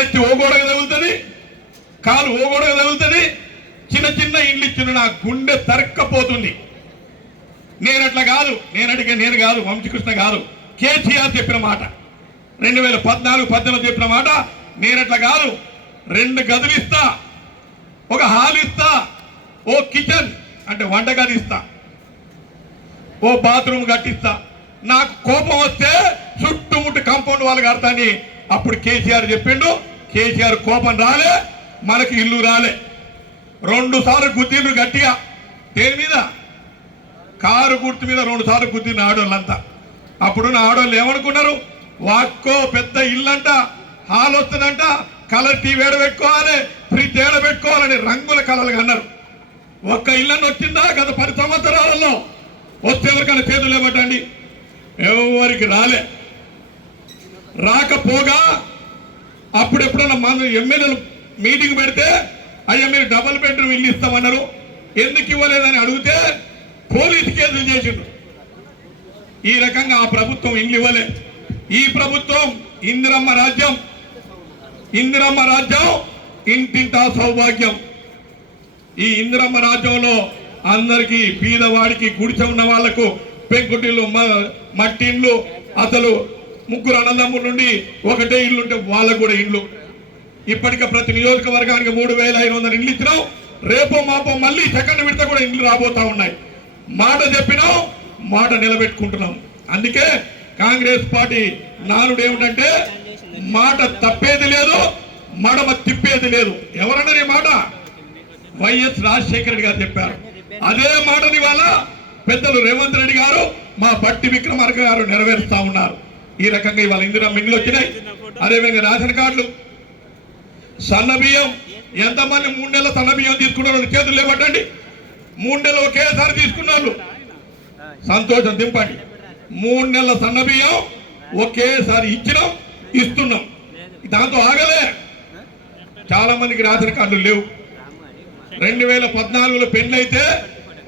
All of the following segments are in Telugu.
నెత్తి ఓగోడగా తగులుతుంది, కాలు ఓగోడగా తగులుతుంది. చిన్న చిన్న ఇండ్లు ఇచ్చిన నా గుండె తరక్కపోతుంది. నేను అట్లా కాదు, నేను కాదు, వంశకృష్ణ కాదు, కేసీఆర్ చెప్పిన మాట, 2014-18 చెప్పిన మాట. నేనట్లా కాదు, 2 గదులు ఇస్తా, ఒక హాల్ ఇస్తా, ఓ కిచెన్ అంటే వంటగది ఇస్తా, ఓ బాత్రూమ్ కట్టిస్తా. నాకు కోపం వస్తే చుట్టుముట్టు కాంపౌండ్ వాళ్ళు కడతాని అప్పుడు కేసీఆర్ చెప్పిండు. కేసీఆర్ కోపం రాలే, మనకి ఇల్లు రాలే. 2 సార్లు గుద్దిండ్రు గట్టిగా. దేని మీద? కారు గుర్తు మీద 2 సార్లు గుద్దిన ఆడోళ్ళంతా. అప్పుడున్న ఆడోళ్ళు ఏమనుకున్నారు? వాక్కో పెద్ద ఇల్లంట, హాల్ వస్తుందంట, కలర్ టీవీ ఏడబెట్టుకోవాలి, ఫ్రిడ్జ్ ఏడబెట్టుకోవాలని రంగుల కలలు అన్నారు. ఒక్క ఇళ్ళని వచ్చిందా గత 10 సంవత్సరాలలో? వస్తే ఎవరికైనా చేతులు ఇవ్వటండి, ఎవరికి రాలే. రాకపోగా అప్పుడెప్పుడన్నా మన ఎమ్మెల్యేలు మీటింగ్ పెడితే అయ్యా మీరు డబుల్ బెడ్రూమ్ ఇల్లు ఇస్తామన్నారు, ఎందుకు ఇవ్వలేదని అడిగితే పోలీసు కేసులు చేసిండ్రు. ఈ రకంగా ఆ ప్రభుత్వం ఇల్లు ఇవ్వలే. ఈ ప్రభుత్వం ఇందిరమ్మ రాజ్యం, ఇంటింటా సౌభాగ్యం. ఈ ఇందిరమ్మ రాజ్యంలో అందరికీ పేదవాడికి గుడిసె ఉన్న వాళ్లకు పెంకుటిల్లు, మట్టిండ్లు, అసలు 3 అన్నదమ్ముల నుండి ఒకటే ఇల్లు ఉంటే వాళ్ళకు కూడా ఇండ్లు. ఇప్పటికే ప్రతి నియోజకవర్గానికి 3500 ఇండ్లు ఇచ్చినాం. రేపో మాపో మళ్ళీ సెకండ్ విడత కూడా ఇండ్లు రాబోతా ఉన్నాయి. మాట చెప్పినాం, మాట నిలబెట్టుకుంటున్నాం. అందుకే కాంగ్రెస్ పార్టీ నానుడు ఏమిటంటే మాట తప్పేది లేదు, మడమ తిప్పేది లేదు. ఎవరన్నారు ఈ మాట? వైఎస్ రాజశేఖర రెడ్డి గారు చెప్పారు. అదే మాటని వాళ్ళ పెద్దలు రేవంత్ రెడ్డి గారు, మా బట్టి విక్రమార్క గారు నెరవేరుస్తా ఉన్నారు. ఈ రకంగా ఇవాళ ఇందిరమ్మ ఇండ్లు వచ్చినాయి. అదేవిధంగా రేషన్ కార్డులు, సన్న బియ్యం. ఎంతమంది 3 నెలల సన్న బియ్యం తీసుకున్నారు? చేతులు లేవట్టండి. 3 నెలలు ఒకేసారి తీసుకున్నారు, సంతోషం దింపండి. 3 నెలల సన్న బియ్యం ఒకేసారి ఇచ్చినాం, ఇస్తున్నాం. దాంతో ఆగలే. చాలా మందికి రేషన్ కార్డులు లేవు. 2014లో పెళ్ళైతే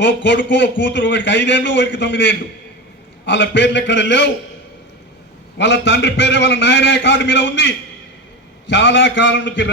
ఓ కొడుకు ఓ కూతురు, ఒకరికి 5 ఏళ్ళు, ఒకరికి 9 ఏళ్ళు. వాళ్ళ పేర్లు ఎక్కడ లేవు. వాళ్ళ తండ్రి పేరే వాళ్ళ నాయన కార్డు మీద ఉంది. చాలా కాలం నుంచి